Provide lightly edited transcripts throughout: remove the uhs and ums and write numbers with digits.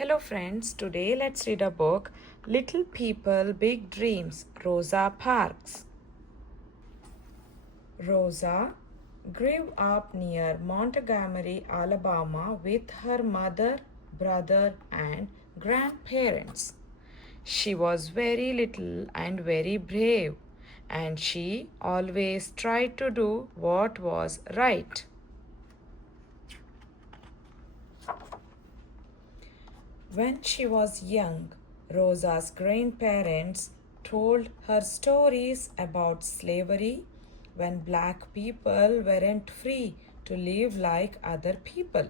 Hello friends, today let's read a book, Little People, Big Dreams, Rosa Parks. Rosa grew up near Montgomery, Alabama with her mother, brother and grandparents. She was very little and very brave, and she always tried to do what was right. When she was young, Rosa's grandparents told her stories about slavery when black people weren't free to live like other people.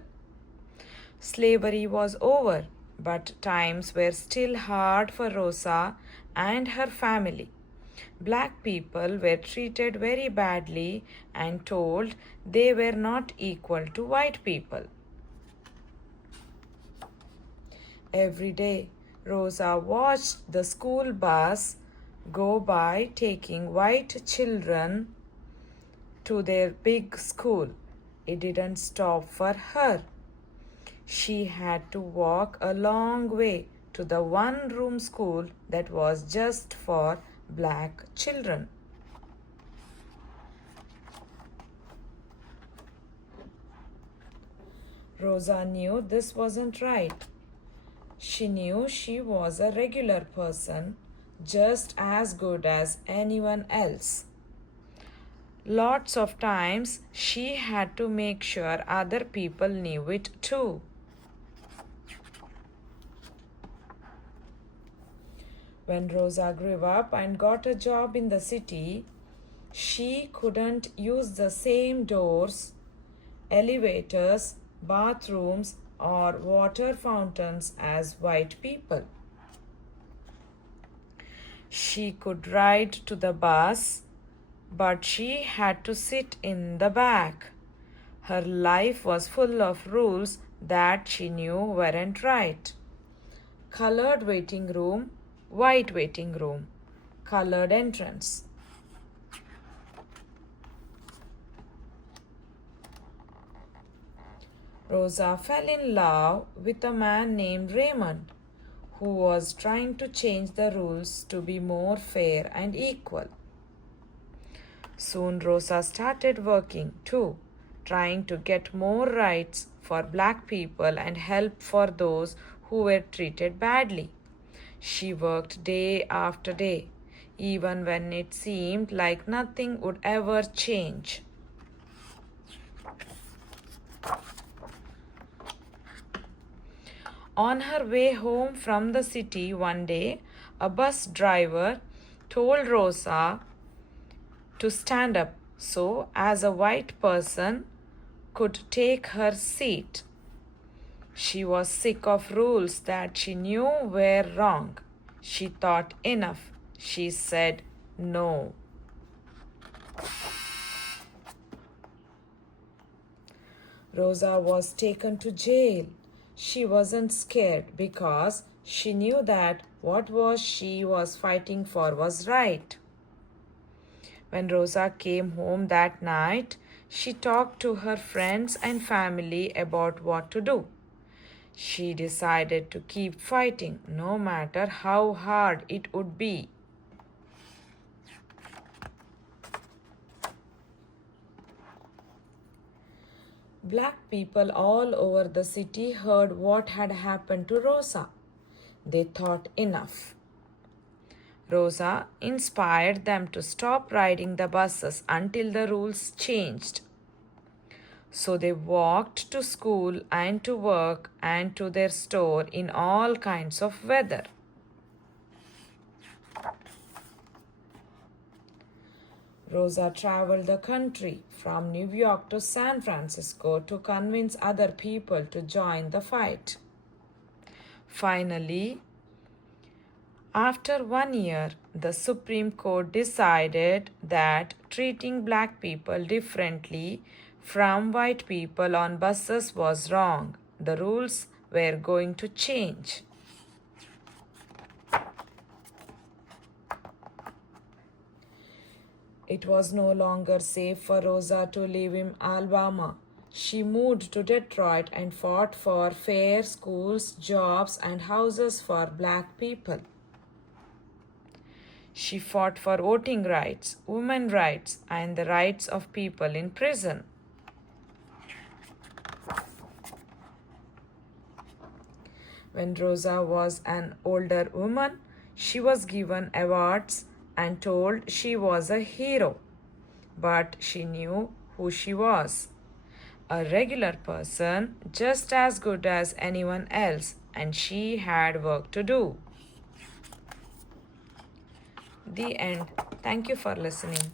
Slavery was over, but times were still hard for Rosa and her family. Black people were treated very badly and told they were not equal to white people. Every day, Rosa watched the school bus go by taking white children to their big school. It didn't stop for her. She had to walk a long way to the one-room school that was just for black children. Rosa knew this wasn't right. She knew she was a regular person, just as good as anyone else. Lots of times she had to make sure other people knew it too. When Rosa grew up and got a job in the city, she couldn't use the same doors, elevators, bathrooms, or water fountains as white people. She could ride to the bus, but she had to sit in the back. Her life was full of rules that she knew weren't right. Colored waiting room, white waiting room, colored entrance. Rosa fell in love with a man named Raymond, who was trying to change the rules to be more fair and equal. Soon Rosa started working too, trying to get more rights for black people and help for those who were treated badly. She worked day after day, even when it seemed like nothing would ever change. On her way home from the city one day, a bus driver told Rosa to stand up so as a white person could take her seat. She was sick of rules that she knew were wrong. She thought enough. She said no. Rosa was taken to jail. She wasn't scared because she knew that what she was fighting for was right. When Rosa came home that night, she talked to her friends and family about what to do. She decided to keep fighting no matter how hard it would be. Black people all over the city heard what had happened to Rosa. They thought enough. Rosa inspired them to stop riding the buses until the rules changed. So they walked to school and to work and to their store in all kinds of weather. Rosa traveled the country from New York to San Francisco to convince other people to join the fight. Finally, after 1 year, the Supreme Court decided that treating black people differently from white people on buses was wrong. The rules were going to change. It was no longer safe for Rosa to live in Alabama. She moved to Detroit and fought for fair schools, jobs, and houses for black people. She fought for voting rights, women's rights, and the rights of people in prison. When Rosa was an older woman, she was given awards and told she was a hero. But she knew who she was, a regular person just as good as anyone else, and she had work to do. The end. Thank you for listening.